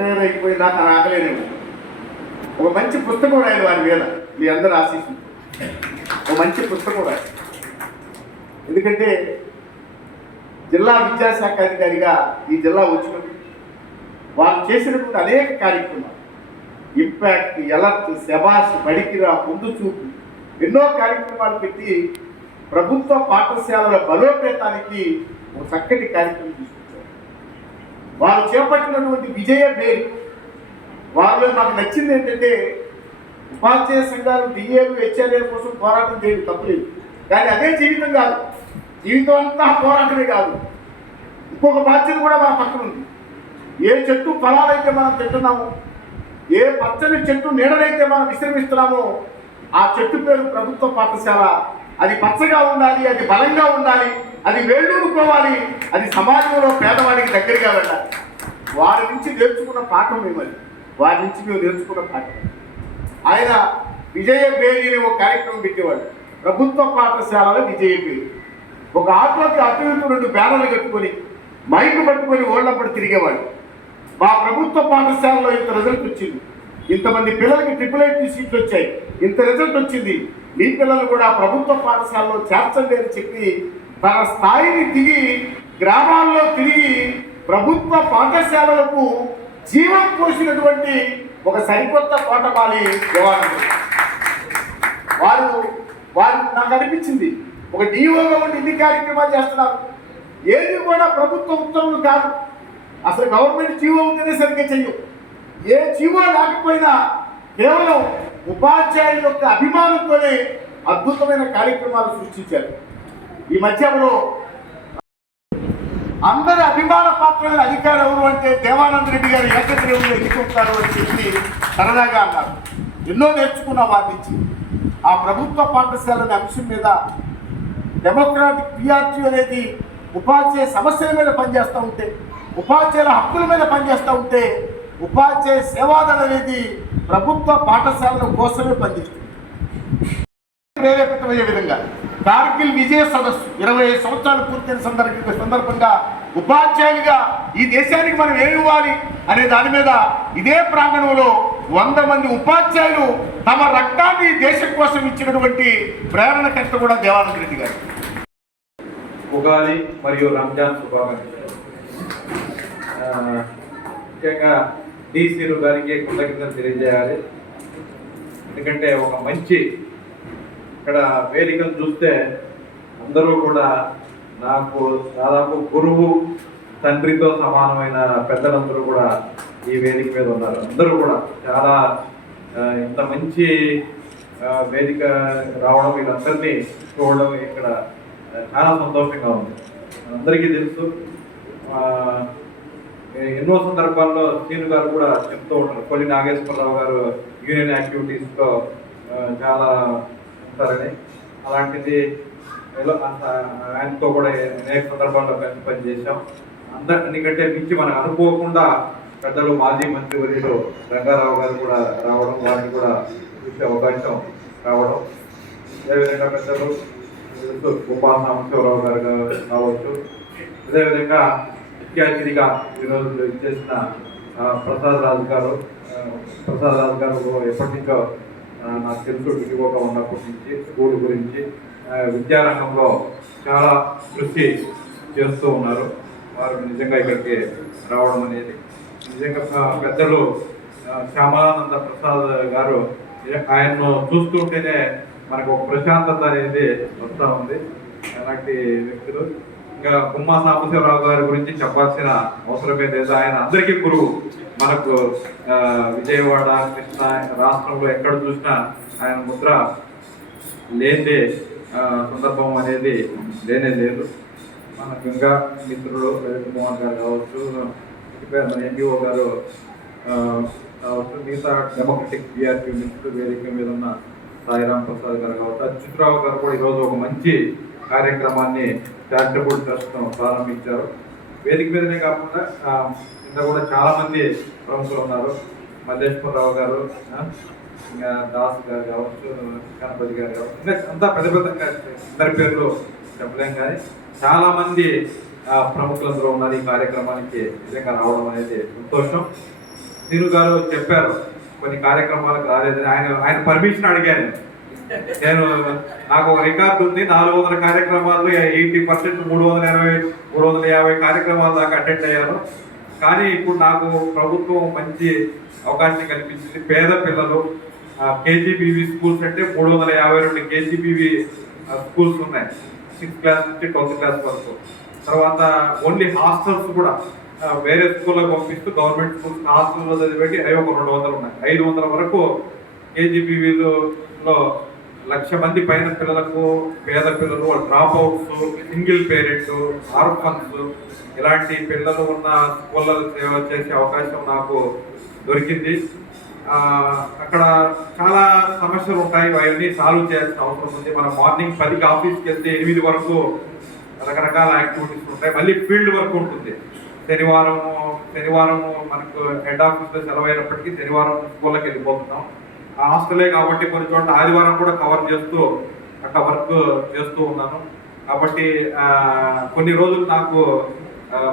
అయిపోయి నాకు ఆగలేనేమో. ఒక మంచి పుస్తకం రాయను వారి మీద, మీ అందరూ ఆశీస్సు. ఒక మంచి పుస్తకం రాయి. ఎందుకంటే జిల్లా విద్యాశాఖ అధికారిగా ఈ జిల్లా వచ్చినప్పుడు వాళ్ళు చేసినటువంటి అనేక కార్యక్రమాలు, ఇంపాక్ట్, ఎలర్ట్, శబాష్, బడికిరా, ముందు చూపు, ఎన్నో కార్యక్రమాలు పెట్టి ప్రభుత్వ పాఠశాలల బలోపేతానికి ఒక చక్కటి కార్యక్రమం తీసుకొచ్చారు. వాళ్ళు చేపట్టినటువంటి విజయ పేరు వాళ్ళు నాకు నచ్చింది ఏంటంటే, ఉపాధ్యాయ సంఘాలు డిఏలు హెచ్ఆర్ఏల కోసం పోరాటం చేయడం తప్పలేదు, కానీ అదే జీవితం కాదు. జీవితం అంతా పోరాటమే కాదు, ఇంకొక బాధ్యత కూడా మన పక్కన ఉంది. ఏ చెట్టు ఫలాలైతే మనం తింటున్నామో, ఏ పచ్చని చెట్టు నీడనైతే మనం విశ్రమిస్తున్నామో, ఆ చెట్టు పేరు ప్రభుత్వ పాఠశాల. అది పచ్చగా ఉండాలి, అది బలంగా ఉండాలి, అది వేళ్ళూరుకోవాలి, అది సమాజంలో పేదవాడికి దగ్గరగా వెళ్ళాలి. వారి నుంచి నేర్చుకున్న పాఠం మేమది, వారి నుంచి మేము నేర్చుకున్న పాఠం. ఆయన విజయ బేరి అనే ఒక కార్యక్రమం పెట్టేవాడు, ప్రభుత్వ పాఠశాలలో విజయ బేరి. ఒక ఆటోకి అటు ఇటు 2 బ్యానర్లు కట్టుకొని మైకు పట్టుకొని ఓళ్ళప్పుడు తిరిగేవాడు. మా ప్రభుత్వ పాఠశాలలో ఇంత రిజల్ట్ వచ్చింది, ఇంతమంది పిల్లలకి 888 సీట్లు వచ్చాయి, ఇంత రిజల్ట్ వచ్చింది, మీ పిల్లలు కూడా ప్రభుత్వ పాఠశాలలో చేర్చండి అని చెప్పి తన స్థాయిని దిగి గ్రామాల్లో తిరిగి ప్రభుత్వ పాఠశాలలకు జీవం పోసినటువంటి ఒక సరికొత్త కోటపాలి దేవానంద. వారు నాకు అనిపించింది, ఒక డిఓగా ఉండి ఇన్ని కార్యక్రమాలు చేస్తున్నారు. ఏది కూడా ప్రభుత్వ ఉత్తర్వులు కాదు, అసలు గవర్నమెంట్ జీవో ఉంటేనే సరిగ్గా చెయ్యవు. ఏ జీవో లేకపోయినా కేవలం ఉపాధ్యాయుల యొక్క అభిమానంతోనే అద్భుతమైన కార్యక్రమాలు సృష్టించారు. ఈ మధ్యలో అందరి అభిమాన పాత్రల అధికారం ఎవరు అంటే దేవానంద రెడ్డి గారు ఏకగ్రీవంలో ఎన్నుకుంటారు అని చెప్పి సరదాగా అన్నారు. ఎన్నో నేర్చుకున్న వారి నుంచి ఆ ప్రభుత్వ పాఠశాలల అంశం మీద డెమోక్రాటిక్ పిఆర్టీ అనేది ఉపాధ్యాయ సమస్యల మీద పనిచేస్తూ ఉంటే, ఉపాధ్యాయుల హక్కుల మీద పనిచేస్తూ ఉంటే, ఉపాధ్యాయ సేవాదళ అనేది ప్రభుత్వ పాఠశాలల కోసమే పనిచేస్తుంది. ప్రేరేపితమయ్యే విధంగా కార్గిల్ విజయ సదస్సు 25 సంవత్సరాలు పూర్తయిన సందర్భంగా ఉపాధ్యాయులుగా ఈ దేశానికి మనం ఏమి ఇవ్వాలి అనే దాని మీద ఇదే ప్రాంగణంలో 100 మంది ఉపాధ్యాయులు తమ రక్తాన్ని దేశం కోసం ఇచ్చినటువంటి ప్రేరణకర్త కూడా దేవానంద రెడ్డి గారు. ఉగాది మరియు రంజాన్ శుభాకాంక్షలు. ముఖ్యంగా డీసీలు గారికి కృతజ్ఞతలు తెలియజేయాలి. ఎందుకంటే ఒక మంచి ఇక్కడ వేదికను చూస్తే అందరూ కూడా నాకు దాదాపు గురువు తండ్రితో సమానమైన పెద్దలందరూ కూడా ఈ వేదిక మీద ఉన్నారు. అందరూ కూడా చాలా ఇంత మంచి వేదిక రావడం, వీళ్ళందరినీ చూడడం ఇక్కడ చాలా సంతోషంగా ఉంది. అందరికీ తెలుసు, ఎన్నో సందర్భాల్లో సీను గారు కూడా చెప్తూ ఉంటారు, కొల్లి నాగేశ్వరరావు గారు యూనియన్ యాక్టివిటీస్తో చాలా ఉంటారని. అలాంటిది ఆయనతో కూడా అనేక సందర్భాల్లో కలిసి పనిచేసాం. అందరికంటే మించి మనకు అనుకోకుండా పెద్దలు మాజీ మంత్రివర్యులు రంగారావు గారు కూడా రావడం, వారిని కూడా చూసే అవకాశం రావడం, అదేవిధంగా పెద్దలు గోపాల సాంబశివరావు గారు కావచ్చు, అదేవిధంగా ముఖ్య అతిథిగా ఈరోజు చేసిన ప్రసాద్ రాజు గారు ఎప్పటి నుంచో నాకు తెలుసు, డిఓగా ఉన్నప్పటి నుంచి స్కూల్ గురించి విద్యారంగంలో చాలా కృషి చేస్తూ ఉన్నారు. వారు నిజంగా ఇక్కడికి రావడం అనేది నిజంగా పెద్దలు శ్యామానంద ప్రసాద్ గారు, ఆయన్ను చూస్తుంటేనే మనకు ఒక ప్రశాంతత అనేది వస్తూ ఉంది. అలాంటి వ్యక్తులు ఇంకా గుమ్మా సాంబశివరావు గారి గురించి చెప్పాల్సిన అవసరమే లేదు. ఆయన అందరికీ గురువు. మనకు విజయవాడ, కృష్ణా రాష్ట్రంలో ఎక్కడ చూసినా ఆయన ముద్ర లేని సందర్భం అనేది లేనే లేదు. మన గంగా మిత్రులు రవికుమార్ గారు కావచ్చు, మన ఎంపీఓ గారు కావచ్చు, మిగతా డెమోక్రటిక్ పిఆర్టీ మిత్రులు, వేదిక మీద ఉన్న సాయిరామ్ ప్రసాద్ గారు కావచ్చు, అచ్యుతరావు గారు కూడా ఈరోజు ఒక మంచి కార్యక్రమాన్ని చారిటబుల్ ట్రస్ట్ ప్రారంభించారు. వేదిక మీదనే కాకుండా ఇంకా కూడా చాలా మంది ప్రముఖులు ఉన్నారు. మల్లేశ్వరరావు గారు, ఇంకా దాస్ గారు కావచ్చు, గణపతి గారు కావచ్చు, ఇంకా అంతా పెద్దగా అందరి పేర్లు చెప్పలేం, కానీ చాలా మంది ప్రముఖులందరూ ఉన్నారు. ఈ కార్యక్రమానికి నిజంగా రావడం అనేది సంతోషం. శ్రీను గారు చెప్పారు కొన్ని కార్యక్రమాలకు రాలేదని. ఆయన పర్మిషన్ అడిగాను నేను. నాకు ఒక రికార్డు ఉంది, 400 కార్యక్రమాల్లో 80% 350 కార్యక్రమాల దాకా అటెండ్ అయ్యాను. కానీ ఇప్పుడు నాకు ప్రభుత్వం మంచి అవకాశం కల్పించింది. పేద పిల్లలు కేజీబీవీ స్కూల్స్ అంటే 352 కేజీబీవీ స్కూల్స్ ఉన్నాయి, 6th క్లాస్ నుంచి 12th క్లాస్ వరకు. తర్వాత ఓన్లీ హాస్టల్స్ కూడా వేరే స్కూల్లో పంపిస్తూ గవర్నమెంట్ స్కూల్స్ హాస్టల్లో చదివేకి అవి ఒక 200 ఉన్నాయి. 500 వరకు కేజీబీవీలో 1,00,000 మంది పైన పిల్లలకు, పేద పిల్లలు, drop outs, single parent, orphans ఇలాంటి పిల్లలు ఉన్న స్కూళ్ళలో సేవ చేసే అవకాశం నాకు దొరికింది. అక్కడ చాలా సమస్యలు ఉంటాయి, అవన్నీ సాల్వ్ చేయాల్సిన అవసరం ఉంది. మనం మార్నింగ్ 10కి ఆఫీస్కి వెళ్తే 8 వరకు రకరకాల యాక్టివిటీస్ ఉంటాయి. మళ్ళీ ఫీల్డ్ వర్క్ ఉంటుంది. శనివారం మనకు హెడ్ ఆఫీస్లో సెలవు అయినప్పటికీ శనివారం స్కూళ్ళకి వెళ్ళిపోతున్నాం. హాస్టలే కాబట్టి కొన్ని చోట్ల ఆదివారం కూడా కవర్ చేస్తూ అట్లా వర్క్ చేస్తూ ఉన్నాను. కాబట్టి కొన్ని రోజులు నాకు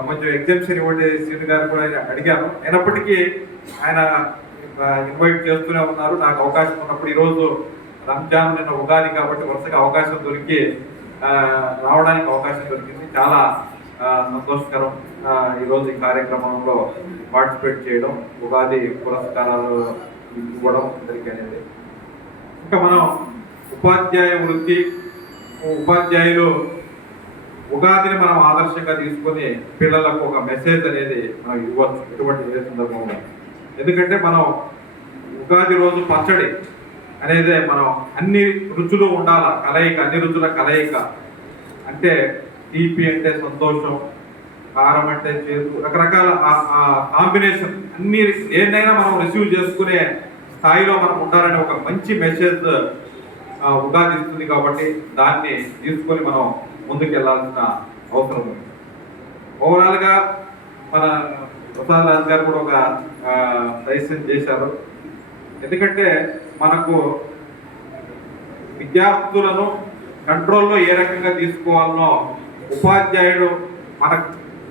కొంచెం ఎగ్జామ్షన్ ఇవ్వండి శ్రీను గారు కూడా అడిగాను. అయినప్పటికీ ఆయన ఇన్వైట్ చేస్తూనే ఉన్నారు. నాకు అవకాశం ఉన్నప్పుడు ఈరోజు రంజాన్ నిన్న ఉగాది కాబట్టి వరుసగా అవకాశం దొరికి రావడానికి అవకాశం దొరికింది. చాలా సంతోషకరం ఈరోజు ఈ కార్యక్రమంలో పార్టిసిపేట్ చేయడం, ఉగాది పురస్కారాలు ఇవ్వడం జరిగినది. ఇంకా మనం ఉపాధ్యాయ వృత్తి, ఉపాధ్యాయులు ఉగాదిని మనం ఆదర్శంగా తీసుకొని పిల్లలకు ఒక మెసేజ్ అనేది మనం ఇవ్వచ్చు ఎటువంటి ఏ సందర్భంలో. ఎందుకంటే మనం ఉగాది రోజు పచ్చడి అనేది మనం అన్ని రుచులు ఉండాల కలయిక, అన్ని రుచుల కలయిక. అంటే తీపి అంటే సంతోషం, కారం అంటే చేదు, రకరకాల కాంబినేషన్ అన్ని ఏదైనా మనం రిసీవ్ చేసుకునే స్థాయిలో మనం ఉండాలనే ఒక మంచి మెసేజ్ ఉగాది ఇస్తుంది. కాబట్టి దాన్ని తీసుకొని మనం ముందుకు వెళ్ళాల్సిన అవసరం ఉంది. ఓవరాల్గా మన ప్రసాద్ రాజ్ గారు కూడా ఒక సజెషన్ చేశారు. ఎందుకంటే మనకు విద్యార్థులను కంట్రోల్లో ఏ రకంగా తీసుకోవాలనో ఉపాధ్యాయుడు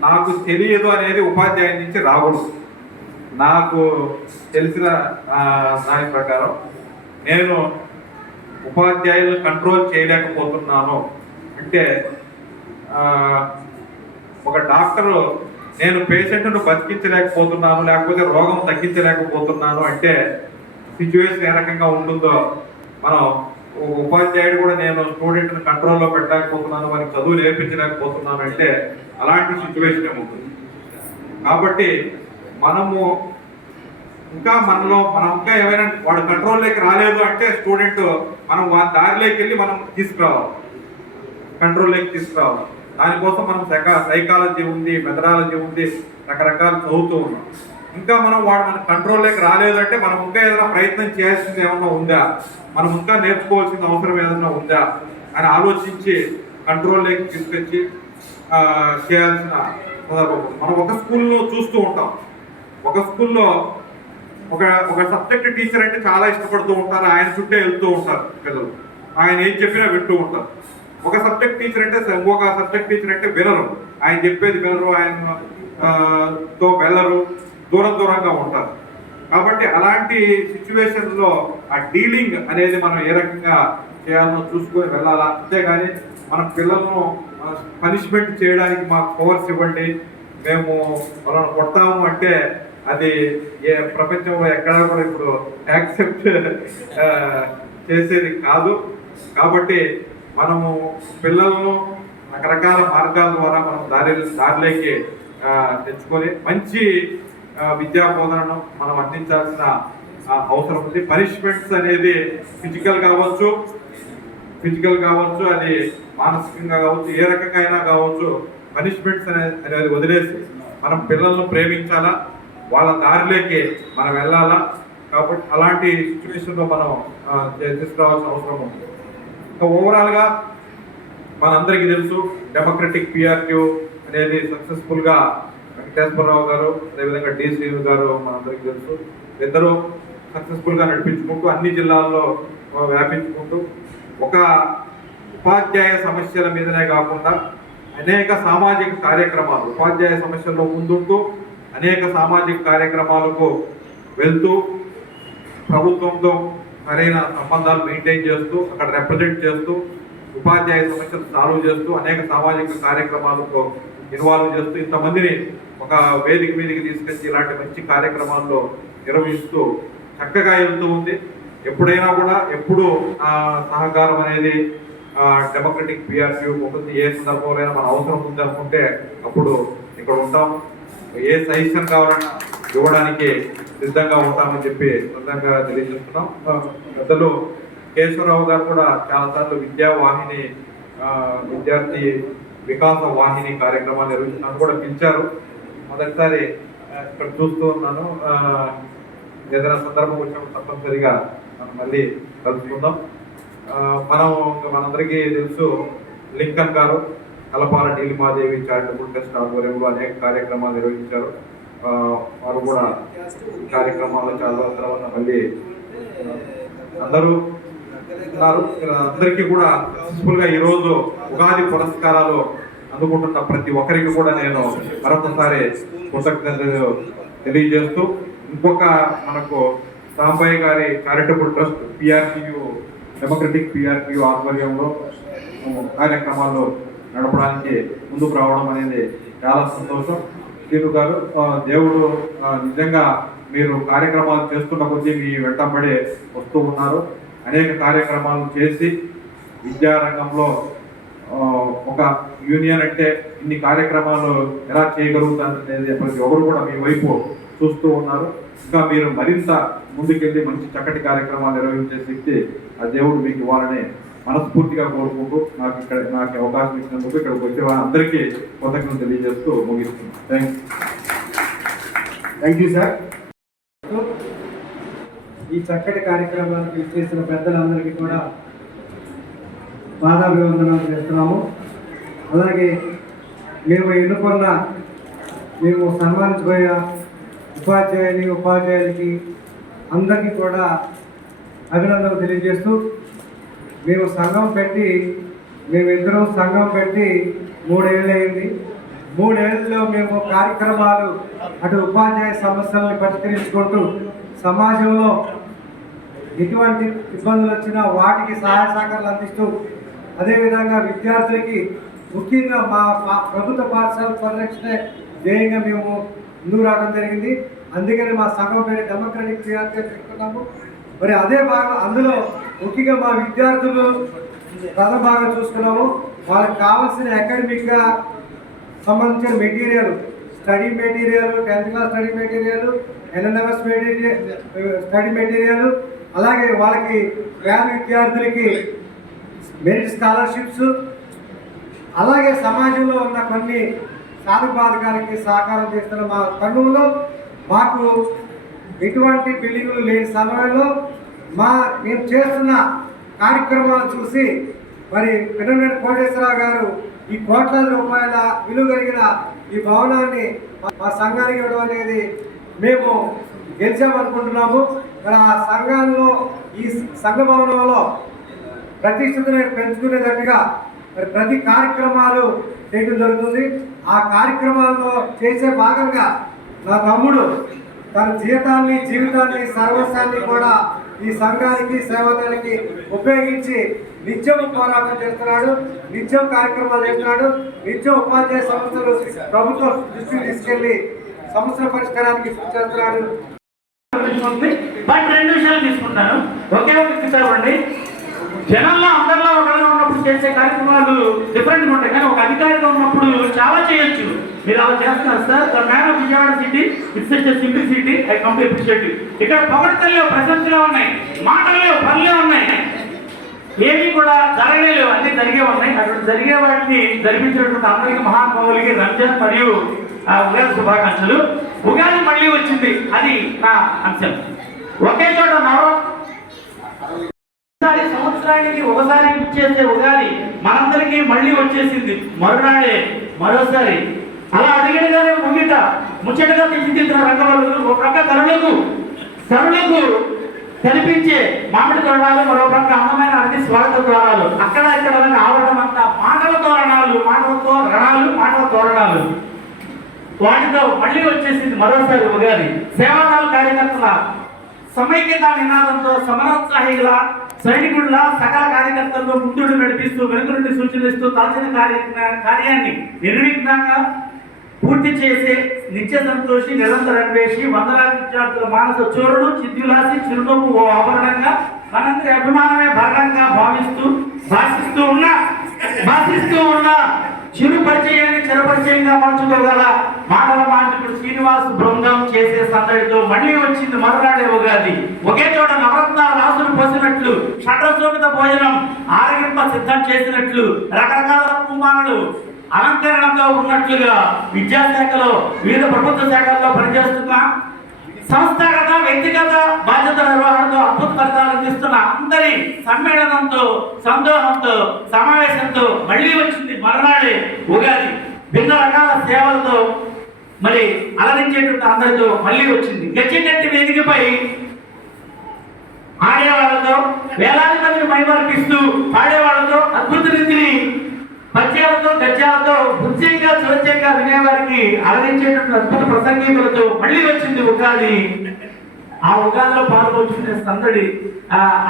నాకు తెలియదు అనేది ఉపాధ్యాయుడి నుంచి రావడం. నాకు తెలిసిన దాని ప్రకారం నేను ఉపాధ్యాయులు కంట్రోల్ చేయలేకపోతున్నాను అంటే, ఒక డాక్టరు నేను పేషెంట్ను బతికించలేకపోతున్నాను లేకపోతే రోగం తగ్గించలేకపోతున్నాను అంటే సిచ్యువేషన్ ఏ రకంగా ఉంటుందో, మనం ఉపాధ్యాయుడు కూడా నేను స్టూడెంట్ని కంట్రోల్లో పెట్టలేకపోతున్నాను, వారికి చదువు నేర్పించలేకపోతున్నాను అంటే అలాంటి సిచ్యువేషన్ ఉంటుంది. కాబట్టి మనం ఇంకా ఏమైనా వాడు కంట్రోల్లోకి రాలేదు అంటే స్టూడెంట్ మనం వారి దారిలోకి వెళ్ళి మనం తీసుకురావాలి, కంట్రోల్లోకి తీసుకురావాలి. దానికోసం మనం సైకాలజీ ఉంది, మెథడాలజీ ఉంది, రకరకాలు చదువుతూ ఉన్నాం. ఇంకా వాడు మన కంట్రోల్లోకి రాలేదంటే మనం ఇంకా ఏదైనా ప్రయత్నం చేయాల్సింది ఏమన్నా ఉందా, మనం ఇంకా నేర్చుకోవాల్సిన అవసరం ఏదైనా ఉందా అని ఆలోచించి కంట్రోల్లోకి తీసుకొచ్చి చేయాల్సిన సందర్భం. మనం ఒక స్కూల్లో చూస్తూ ఉంటాం, ఒక స్కూల్లో ఒక సబ్జెక్ట్ టీచర్ అంటే చాలా ఇష్టపడుతూ ఉంటారు, ఆయన చుట్టే వెళ్తూ ఉంటారు పిల్లలు, ఆయన ఏం చెప్పినా వింటూ ఉంటారు. ఒక సబ్జెక్ట్ టీచర్ అంటే ఇంకొక సబ్జెక్ట్ టీచర్ అంటే వినరు, ఆయన చెప్పేది వినరు, ఆయన తో వెళ్ళరు, దూరంగా ఉంటారు. కాబట్టి అలాంటి సిచ్యువేషన్లో ఆ డీలింగ్ అనేది మనం ఏ రకంగా చేయాలో చూసుకొని వెళ్ళాలా. అంతేగాని మన పిల్లలను పనిష్మెంట్ చేయడానికి మాకు పవర్స్ ఇవ్వండి, మేము వాళ్ళని కొడతాము అంటే అది ప్రపంచంలో ఎక్కడా కూడా ఇప్పుడు యాక్సెప్ట్ చేసేది కాదు. కాబట్టి మనము పిల్లలను రకరకాల మార్గాల ద్వారా మనం దారిలోకి తెచ్చుకొని మంచి విద్యా బోధనను మనం అందించాల్సిన అవసరం ఉంది. పనిష్మెంట్స్ అనేది ఫిజికల్ కావచ్చు, అది మానసికంగా కావచ్చు, ఏ రకంగా అయినా కావచ్చు. పనిష్మెంట్స్ అనేది వదిలేసి మనం పిల్లలను ప్రేమించాలా, వాళ్ళ దారిలోకి మనం వెళ్ళాలా. కాబట్టి అలాంటి సిచ్యువేషన్లో మనం తీసుకురావాల్సిన అవసరం ఉంది. ఇంకా ఓవరాల్గా మనందరికీ తెలుసు డెమోక్రటిక్ పిఆర్క్యూ అనేది సక్సెస్ఫుల్గా వెంకటేశ్వరరావు గారు, అదేవిధంగా డి శ్రీను గారు మనందరికీ తెలుసు. ఇద్దరు సక్సెస్ఫుల్గా నడిపించుకుంటూ అన్ని జిల్లాల్లో వ్యాపించుకుంటూ ఒక ఉపాధ్యాయ సమస్యల మీదనే కాకుండా అనేక సామాజిక కార్యక్రమాలు, ఉపాధ్యాయ సమస్యల్లో ముందుంటూ అనేక సామాజిక కార్యక్రమాలకు వెళ్తూ ప్రభుత్వంతో సరైన సంబంధాలు మెయింటైన్ చేస్తూ అక్కడ రిప్రజెంట్ చేస్తూ ఉపాధ్యాయ సమస్యలు సాల్వ్ చేస్తూ అనేక సామాజిక కార్యక్రమాలకు ఇన్వాల్వ్ చేస్తూ ఇంతమందిని ఒక వేదిక మీదకి తీసుకొచ్చి ఇలాంటి మంచి కార్యక్రమాల్లో నిర్వహిస్తూ చక్కగా వెళ్తూ ఉంది. ఎప్పుడైనా కూడా ఎప్పుడు సహకారం అనేది డెమోక్రటిక్ పిఆర్పి ఉంటుంది. ఏ సందర్భంలో మన అవసరం ఉంది అనుకుంటే అప్పుడు ఇక్కడ ఉంటాం. ఏ సజెషన్ కావాలన్నా ఇవ్వడానికి సిద్ధంగా ఉంటామని చెప్పి సొంతంగా తెలియజేస్తున్నాం. పెద్దలు కేశవరావు గారు కూడా చాలాసార్లు విద్యావాహిని విద్యార్థి వికాస వాహిని కార్యక్రమాలు నిర్వహించినట్టు కూడా పిలిచారు. మొదటిసారి ఇక్కడ చూస్తూ ఉన్నాను. ఏదైనా సందర్భం వచ్చినప్పుడు తప్పనిసరిగా మళ్ళీ కలుసుకుందాం. మనందరికీ తెలుసు లింకన్ గారు కలపాల నీలిమాదేవి చారిటబుల్ ట్రస్ట్ ఆధ్వర్యంలో అనేక కార్యక్రమాలు నిర్వహించారు. వారు కూడా కార్యక్రమాల్లో చాలా తర్వాత మళ్ళీ అందరూ ఉన్నారు. అందరికీ కూడా సక్సెస్ఫుల్ గా ఈరోజు ఉగాది పురస్కారాలు అందుకుంటున్న ప్రతి ఒక్కరికి కూడా నేను మరొకసారి కృతజ్ఞతలు తెలియజేస్తూ ఇంకొక మనకు సాంబయ్య గారి చారిటబుల్ ట్రస్ట్ పిఆర్పియు డెమోక్రటిక్ పిఆర్పియు ఆధ్వర్యంలో కార్యక్రమాలు నడపడానికి ముందుకు రావడం అనేది చాలా సంతోషం. శ్రీను గారు, దేవుడు నిజంగా మీరు కార్యక్రమాలు చేస్తున్న కొద్దీ మీ వెంటబడి వస్తూ ఉన్నారు. అనేక కార్యక్రమాలు చేసి విద్యారంగంలో ఒక యూనియన్ అంటే ఇన్ని కార్యక్రమాలు ఎలా చేయగలుగుతారనేది ప్రతి ఒక్కరు కూడా మీ వైపు చూస్తూ ఉన్నారు. ఇంకా మీరు మరింత ముందుకెళ్ళి మంచి చక్కటి కార్యక్రమాలు నిర్వహించే శక్తి ఆ దేవుడు మీకు ఇవ్వాలని మనస్ఫూర్తిగా కోరుకుంటూ నాకు అవకాశం ఇచ్చినందుకు ఇక్కడికి వచ్చే అందరికీ కృతజ్ఞతలు తెలియజేస్తూ ముగిస్తున్నాను. Thank you sir. ఈ చక్కటి కార్యక్రమానికి చేసిన పెద్దలందరికీ కూడా పాదాభివందనాలు చేస్తున్నాము. అలాగే మేము సన్మానించబోయే ఉపాధ్యాయులకి అందరికీ కూడా అభినందనలు తెలియజేస్తూ మేమిద్దరం సంఘం పెట్టి 3 ఏళ్ళు అయింది. 3 ఏళ్ళలో మేము కార్యక్రమాలు అటు ఉపాధ్యాయ సమస్యలను పరిష్కరించుకుంటూ సమాజంలో ఎటువంటి ఇబ్బందులు వచ్చినా వాటికి సహాయ సహకారాలు అందిస్తూ అదేవిధంగా విద్యార్థులకి ముఖ్యంగా మా ప్రభుత్వ పాఠశాల పరిరక్షణే ధ్యేయంగా మేము ముందుకు రావడం జరిగింది. అందుకని మా సంఘం పేరు డెమోక్రటిక్ పిఆర్పి పెట్టుకున్నాము. మరి అదే భాగం అందులో ముఖ్యంగా మా విద్యార్థులు ప్రథమ భాగం చూసుకున్నాము. వాళ్ళకి కావాల్సిన అకాడమిక్గా సంబంధించిన material, study material, 10th class study material, NNMS study material, అలాగే వాళ్ళకి పేద విద్యార్థులకి మెరిట్ స్కాలర్షిప్స్, అలాగే సమాజంలో ఉన్న కొన్ని సాధక బాధకాలకి సహకారం చేస్తున్న మా కర్నూలులో మాకు ఎటువంటి బిల్డింగులు లేని సమయంలో మేము చేస్తున్న కార్యక్రమాలు చూసి మరి పిన్నమనేని కోటేశ్వరరావు గారు ఈ కోట్లాది రూపాయల విలువ కలిగిన ఈ భవనాన్ని మా సంఘానికి ఇవ్వడం అనేది మేము గెలిచామనుకుంటున్నాము. మరి ఆ సంఘంలో ఈ సంఘ భవనంలో ప్రతిష్టతను పెంచుకునేటట్టుగా మరి ప్రతి కార్యక్రమాలు చేయడం జరుగుతుంది. ఆ కార్యక్రమాల్లో చేసే భాగంగా నా తమ్ముడు తన జీవితాన్ని సర్వస్వాన్ని కూడా ఈ సంఘానికి సేవదానికి ఉపయోగించి నిత్యం పోరాటం చేస్తున్నాడు, నిత్యం కార్యక్రమాలు చేస్తున్నాడు, నిత్యం ఉపాధ్యాయ సంస్థలు ప్రభుత్వం దృష్టికి తీసుకెళ్లి సమస్యల పరిష్కారానికి కృషి చేస్తున్నాడు. బట్ 2 విషయాలు తీసుకుంటాను. ఒకే ఒక చెప్పండి, జనంలో అందరిలో ఒకరిగా ఉన్నప్పుడు చేసే కార్యక్రమాలు డిఫరెంట్గా ఉంటాయి, కానీ ఒక అధికారిగా ఉన్నప్పుడు చాలా చేయొచ్చు. మీరు అలా చేస్తున్నారు sir. The man of Vijayawada city, it's a simple city, I complete appreciate. ఇక్కడ పొగడ్తల్లో ప్రశంసలు ఉన్నాయి, మాటల్లో పనులే ఉన్నాయి, ఏవి కూడా జరగలేవు, అన్ని జరిగే ఉన్నాయి. అటువంటి జరిగే వాటిని జరిపించినటువంటి అందరికీ మహానుభావులకి రంజాన్ మరియు ఉగాది శుభాకాంక్షలు. ఉగాది మళ్ళీ వచ్చింది, అది నా అంశం. ఒకే చోట సంవత్సరానికి ఒకసారి ఇచ్చేసే ఉగాది మనందరికీ మళ్ళీ వచ్చేసింది, మరునాడే మరోసారి. అలా అడిగినగానే ముంగిట ముచ్చటగా తీర్చిదిద్దిన రంగవల్లులు ఒక ప్రక్క తరులకు కనిపించే మామిడి తోరణాలు, మరో ప్రక్క అందమైన అన్ని స్వాగత తోరణాలు, అక్కడ ఇక్కడ ఆవరణం అంతా మాటల తోరణాలు, మాటల తోరణాలు. వాటితో మళ్ళీ వచ్చేసింది మరోసారి ఉగాది. సేవాదాల కార్యకర్తల సమైక్యత నినాదంతో సమరోత్సాహిగా సైనికుల సకల కార్యకర్తల్లో ముందుడు నడిపిస్తూ వెనుకనుండి సూచనలిస్తూ తలచిన కార్యాన్ని నిర్విఘ్నంగా పూర్తి చేసే నిత్య సంతోషి నిరంతర అన్వేషి వందలాది విద్యార్థుల మానస చోరుడు చిద్దులాసి చిరునవ్వు ఓ ఆభరణంగా మనందరి అభిమానమే భాగంగా భాషిస్తూ ఉన్న చిరు పరిచయాన్ని చిరపరిచయంగా మార్చుకోగల మాటల మాంత్రికుడు శ్రీనివాస్ బృందం చేసే సందడితో మళ్ళీ వచ్చింది మరునాడే ఉగాది. ఒకే చోట నవరత్నాల రాసులు పోసినట్లు షడ్రశోభిత భోజనం ఆరగింప సిద్ధం చేసినట్లు రకరకాల పూమానలు అలంకరణతో ఉన్నట్లుగా విద్యాశాఖలో వివిధ ప్రభుత్వ శాఖల్లో పనిచేస్తున్న సంస్థాగత వ్యక్తిగత బాధ్యత నిర్వహణతో అద్భుత ఫలితాలు అందిస్తున్న అందరి సమ్మేళనంతో సందోహంతో సమావేశంతో మళ్ళీ వచ్చింది మరునాడే ఉగాది. భిన్న రకాల సేవలతో మరి అలరించేటువంటి అందరితో మళ్ళీ వచ్చింది. గచ్చినట్టి వేదికపై ఆడేవాళ్లతో వేలాది మందిని మైమర్పిస్తూ పాడేవాళ్లతో అద్భుత రీతిని పద్యాలతో గద్యాలతో నృత్యంగా స్వచ్ఛంగా వినేవారికి అలరించేటువంటి అద్భుత ప్రసంగికులతో మళ్ళీ వచ్చింది ఉగాది. ఆ ఉగాదిలో పాల్గొచ్చుకునే సందడి,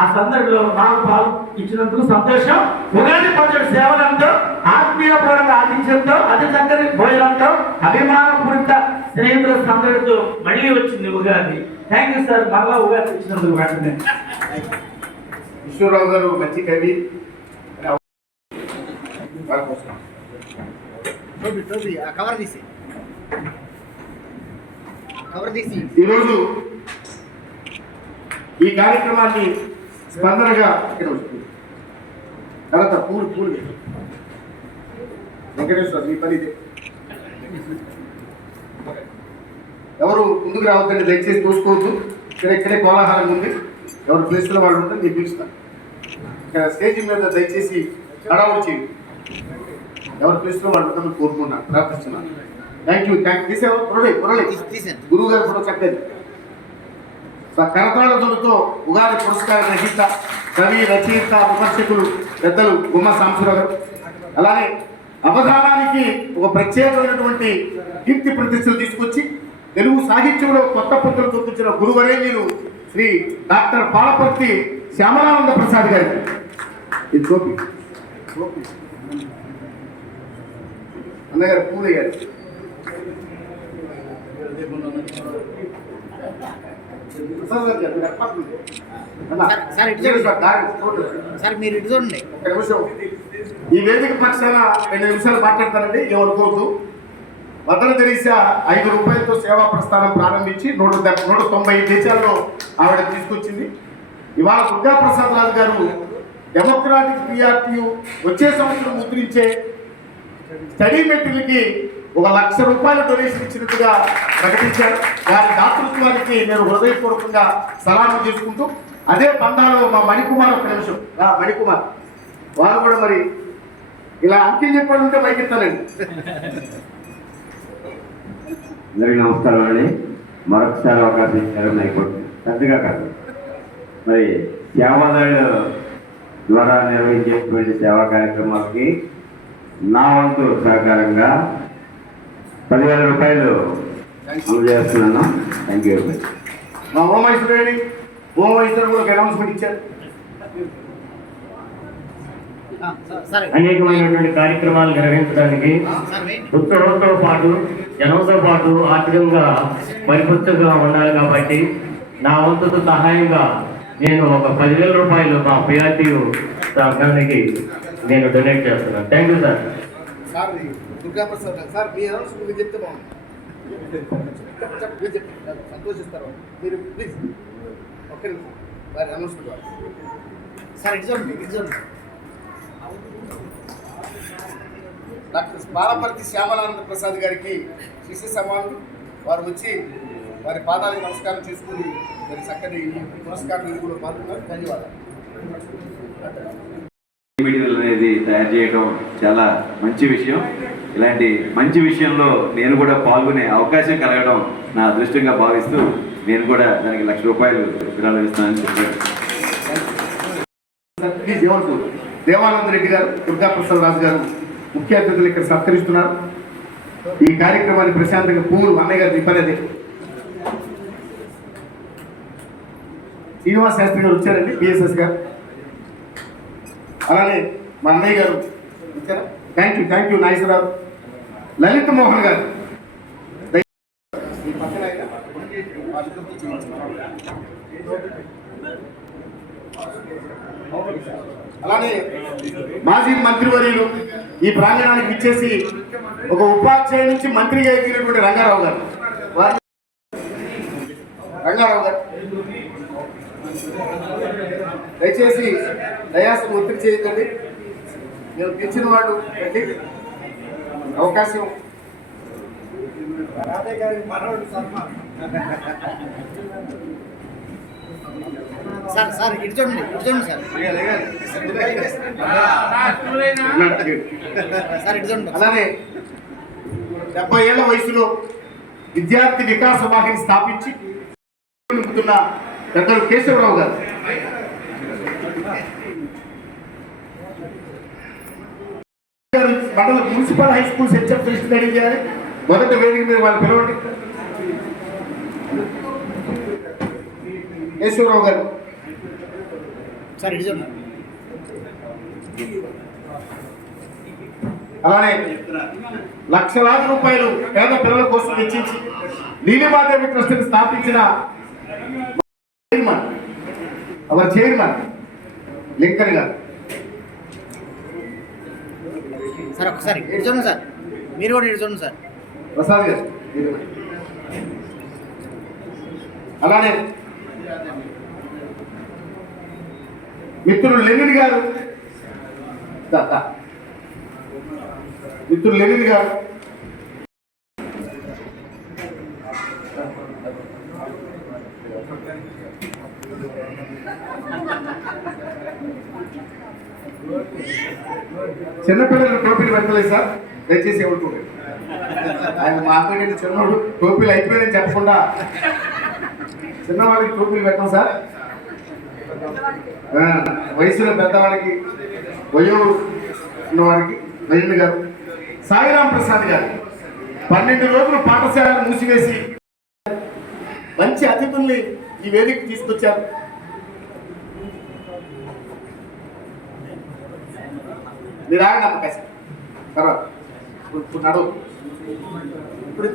ఆ సందడిలో నాకు పాలు ఇచ్చినందుకు సంతోషం. ఉగాది పచ్చడి సేవలంతో ఆత్మీయపూర్వక ఆతిథ్యంతో అతి చక్కని భోజనంతో అభిమానపూరిత స్నేహితుల సందడితో మళ్ళీ వచ్చింది ఉగాది. థ్యాంక్ యూ సార్, మరలా ఉగాది ఇచ్చినందుకు వెంటనే. విశ్వరావు గారు మంచి కవి. ఈరోజు ఈ కార్యక్రమాన్ని స్పందనగా తర్వాత పూలు వెంకటేశ్వర మీ పని ఎవరు ముందుకు రావద్దని దయచేసి చూసుకోవద్దు. ఇక్కడే కోలాహలం ఉంది. ఎవరు ప్లేస్లో వాళ్ళు ఉంటే నేను పిలుస్తాను. ఇక్కడ స్టేజ్ మీద దయచేసి హడావుడి చేయండి. ఎవరి ప్లేస్లో వాళ్ళు ఉంటుందని కోరుకున్నాను, ప్రార్థిస్తున్నాను. Thank you. గురువు గారు కూడా చక్కది కరతాళ ధ్వనితో ఉగాది పురస్కార రహిత కవి రచయిత విమర్శకులు పెద్దలు గుమ్మ సాంబశివరావు గారు, అలానే అవధానానికి ఒక ప్రత్యేకమైనటువంటి కీర్తి ప్రతిష్టలు తీసుకొచ్చి తెలుగు సాహిత్యంలో కొత్త పుత్రులు చూపించిన గురువరేణ్యులు శ్రీ డాక్టర్ పాలపర్తి శ్యామలానంద ప్రసాద్ గారు. ఇది గోపి అన్నగారు పూలే గారు. ఈ వేదిక పక్షాన 2 నిమిషాలు మాట్లాడతానండి. ఏమనుకోవద్దు. మదర్ తెరీసా 5 రూపాయలతో సేవా ప్రస్థానం ప్రారంభించి 190 దేశాల్లో ఆవిడ తీసుకొచ్చింది. ఇవాళ దుర్గా ప్రసాద్ రాజు గారు డెమోక్రాటిక్ పిఆర్టీయు వచ్చే సంవత్సరం ముద్రించే స్టడీ మెటీరియల్కి 1,00,000 రూపాయల డొనేషన్ ఇచ్చినట్టుగా ప్రకటించారు. వారి దాతృత్వానికి నేను హృదయపూర్వకంగా సలాం చేసుకుంటూ, అదే బంధాలో మా మణికుమార్, ఒక నిమిషం మణికుమార్ వారు కూడా మరి ఇలా అంకిల్ చెప్పాడు ఉంటే పైకెత్తానండి. అందరికీ నమస్కారం అండి. మరొకసారి అవకాశం ఇచ్చారు. నాకు పెద్దగా కాదు, మరి సేవాదళ ద్వారా నిర్వహించేటువంటి సేవా కార్యక్రమాలకి నా వంతు సహకారంగా 10,000 రూపాయలు అందజేస్తున్నాను. Thank you very much. మా ఓమేశ్వరుడు కూడా ఒక అనౌన్స్మెంట్ ఇచ్చారు. అనేకమైనటువంటి కార్యక్రమాలు నిర్వహించడానికి ఉత్సవంతో పాటు జనంతో పాటు ఆర్థికంగా పరిపుష్టంగా ఉండాలి కాబట్టి నా వంతు సహాయంగా నేను ఒక 10,000 రూపాయలు మా పిఆర్టీయు సంఘానికి నేను డొనేట్ చేస్తున్నాను. Thank you sir. Sir Durga Prasad sir me announcement చెప్తే బాగుంది. సంతోషిస్తారు మీరు ప్లీజ్. ఒక్క నిమిషం వారి announcement sir exam doctor Palaparthi Shyamalananda Prasad గారికి శిష్య సమానులు వారు వచ్చి వారి పాదాలకు నమస్కారం చేసుకుని మరి చక్కటి పురస్కారం కూడా పాల్గొన్నారు. ధన్యవాదాలు. మెటీరియల్ అనేది తయారు చేయడం చాలా మంచి విషయం. ఇలాంటి మంచి విషయంలో నేను కూడా పాల్గొనే అవకాశం కలగడం నా అదృష్టంగా భావిస్తూ నేను కూడా దానికి 1,00,000 రూపాయలు విరాళం ఇస్తానని చెప్పారు. దేవానంద రెడ్డి గారు, దుర్గా ప్రసాద్ రాజు గారు ముఖ్య అతిథులు ఇక్కడ సత్కరిస్తున్నారు. ఈ కార్యక్రమాన్ని ప్రశాంతంగా పూలు అన్నయ్య గారు ఇవ్వలేదు. శ్రీనివాస్ శాస్త్రి గారు వచ్చారండి, పిఎస్ఎస్ గారు. అలానే మా అన్నయ్య గారు వచ్చారా? Thank you Nageswara Rao. లలిత్ మోహన్ గారు ఈ పక్కన ఆయన. అలానే మాజీ మంత్రివర్యులు ఈ ప్రాంగణానికి ఇచ్చేసి ఒక ఉపాధ్యాయ నుంచి మంత్రిగా ఎదిగినటువంటి రంగారావు గారు. రంగారావు గారు దయచేసి దయాసం ఒత్తిడి చేయకండి. నేను పిలిచిన వాడు రండి. అవకాశం సార్ ఇటు చూడండి సార్. సార్ ఇటు చూడండి. అలానే 70 ఏళ్ల వయసులో విద్యార్థి వికాస వాహిని స్థాపించి నింపుతున్న పెద్దలు కేశవరావు గారు. మండల municipal high school HF list ready చేయాలి. మొదటి వేదిక మీద వాళ్ళు పిలవండి. కేశవరావు గారు. సార్ ఇటు చూడండి. అలానే లక్షలాది రూపాయలు పేద పిల్లల కోసం వెచ్చించి నీలిమాదేవి ట్రస్ట్ స్థాపించిన చైర్మన్ లింకన్ గారు. సార్ ఒకసారి ఇటు చూడండి సార్. మీరు కూడా ఇటు చూడండి సార్. ప్రసాద్ గారు. అలానే మిత్రులు లెనిన్ గారు. మిత్రులు లెనిన్ గారు. చిన్నపిల్లలు టోపీలు పెట్టలేదు సార్, దయచేసి ఎవరుకోండి. ఆయన మా అక్కడికి చిన్నవాడు టోపీలు అయిపోయాయని చెప్పకుండా చిన్నవాడికి టోపీలు పెట్టాం సార్. వయసులో పెద్దవాడికి వయో ఉన్నవాడికి నయన్ గారు. సాయిరాం ప్రసాద్ గారు 12 రోజులు పాఠశాలను మూసివేసి మంచి అతిథుల్ని ఈ వేదిక తీసుకొచ్చారు. మీరు ఆగండి అవకాశం తర్వాత ఇప్పుడు నడవు. ఇప్పుడు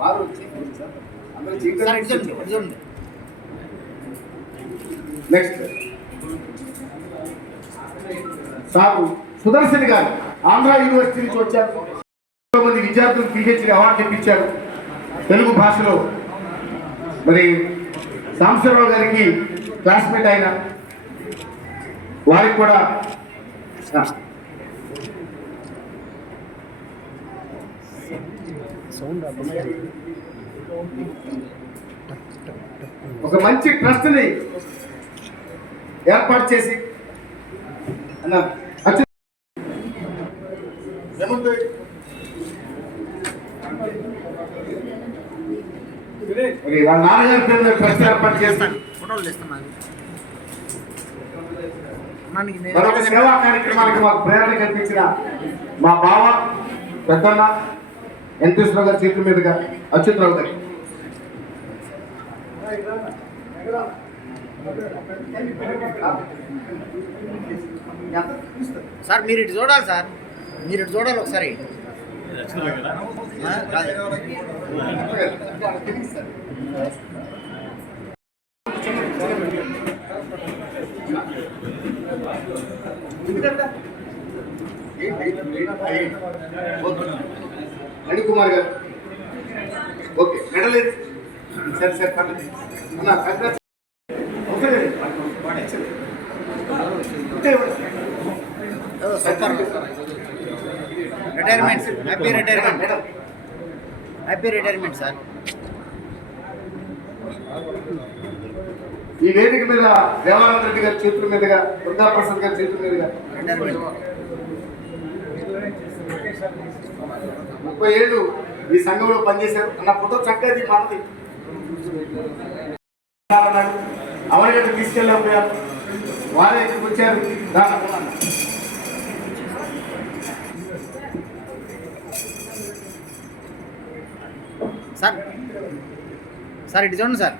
వారు నెక్స్ట్ సార్ సుదర్శన్ గారు ఆంధ్ర యూనివర్సిటీ నుంచి వచ్చారు. 10 మంది విద్యార్థులు పిహెచ్డి అవార్డు తెప్పించారు తెలుగు భాషలో. మరి సాంబశివరావు గారికి క్లాస్మేట్ అయిన వారికి కూడా ఒక మంచి ట్రస్ట్ ని ఏర్పాటు చేసి వాళ్ళ నాన్నగారి పేరు ట్రస్ట్ ఏర్పాటు చేస్తాను. మరొక సేవా కార్యక్రమానికి మాకు ప్రేరణ కల్పించిన మా బావ పెద్దన్న వెంకటేశ్వరరావు గారి చేతుల మీదుగా అచ్యుతరావు గారి. సార్ మీరు ఇటు చూడాలి సార్. మీరు ఇటు చూడాలి ఒకసారి. మణికుమార్ గారు. ఓకే మెడల్ సరే సరే పర్లేదు. Retirement. Happy retirement. Happy retirement sir. ఈ వేదిక మీద దేవానంద రెడ్డి గారి చేతుల మీదుగా, దుర్గా ప్రసాద్ గారి చేతుల మీదుగా 30 ఏళ్ళు ఈ సంఘంలో పనిచేశారు. అన్న ఫోటో చక్కది మనది. అవనగడ్డ తీసుకెళ్ళకపోయారు, వారే ఇక్కడికి వచ్చారు. సార్ సార్ ఇటు చూడండి సార్.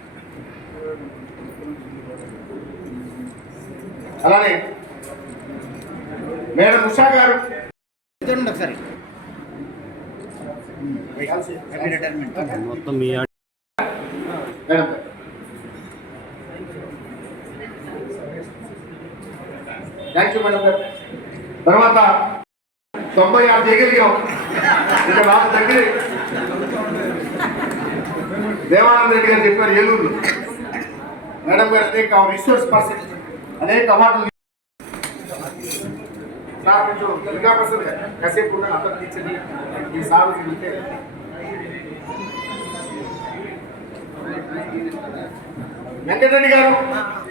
అలానే మేడం ఉషా గారు, ఇటు చూడండి ఒకసారి. Retirement madam thank you madam గారు. తర్వాత 96 చేయగలిగాం. ఇంకా బాగా దగ్గర దేవానంద రెడ్డి గారు చెప్పారు ఏలూరులో. మేడం గారు అనేక రిసోర్స్ పర్సన్, అనేక అవార్డులు. సార్ కొంచెం దుర్గా ప్రసాద్ గారు కాసేపు కూడా అర్థం తీర్చండి. ఈ సార్ ఉంటే వెంకటరెడ్డి గారు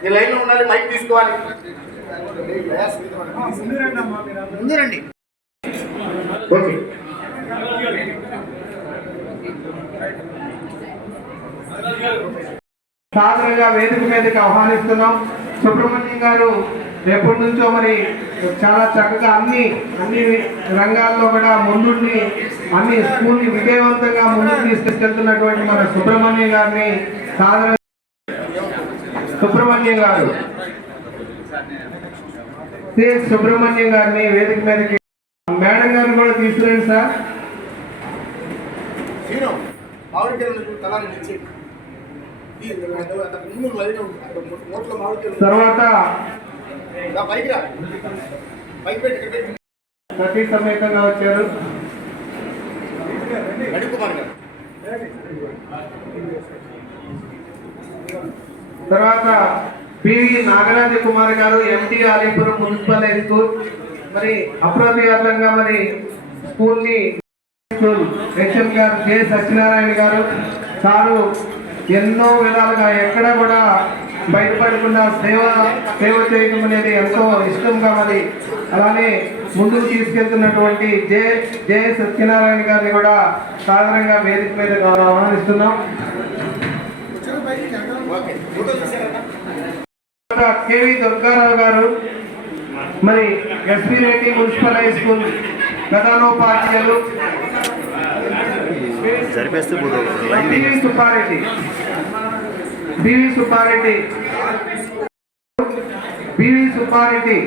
ఈ లైన్లో ఉండాలి, మైక్ తీసుకోవాలి. ముందు రండి. ఓకే. సాధారణంగా వేదిక మీదకి ఆహ్వానిస్తున్నాం. సుబ్రహ్మణ్యం గారు ఎప్పటి నుంచో మరి చాలా చక్కగా అన్ని రంగాల్లో కూడా ముందుండి అన్ని స్కూల్ని విజయవంతంగా ముందుకు తీసుకెళ్తున్నటువంటి మన సుబ్రహ్మణ్యం గారిని సుబ్రహ్మణ్యం గారు సుబ్రహ్మణ్యం గారిని వేదిక మీదకి మేడం గారిని కూడా తీసుకురండి సార్. తర్వాత సతీ సమేతంగా వచ్చారు తర్వాత పివి నాగరాజ కుమార్ గారు, ఎంటీ ఆలీపురం మున్సిపల్ హై స్కూల్. మరి అప్రతిహతంగా మరి స్కూల్ని హెచ్ఎం గారు జె సత్యనారాయణ గారు సారు ఎన్నో విధాలుగా ఎక్కడ కూడా బయటపడకుండా సేవ చేయడం అనేది ఎంతో ఇష్టంగా మరి అలానే ముందుకు తీసుకెళ్తున్నటువంటి జె సత్యనారాయణ గారిని కూడా సాధారణంగా వేదిక మీద ఆహ్వానిస్తున్నాం. కేవి దుర్గారావు గారు మరి SP Reddy municipal high school ప్రధానోపాధ్యాయులు. బివి సుబ్బారెడ్డి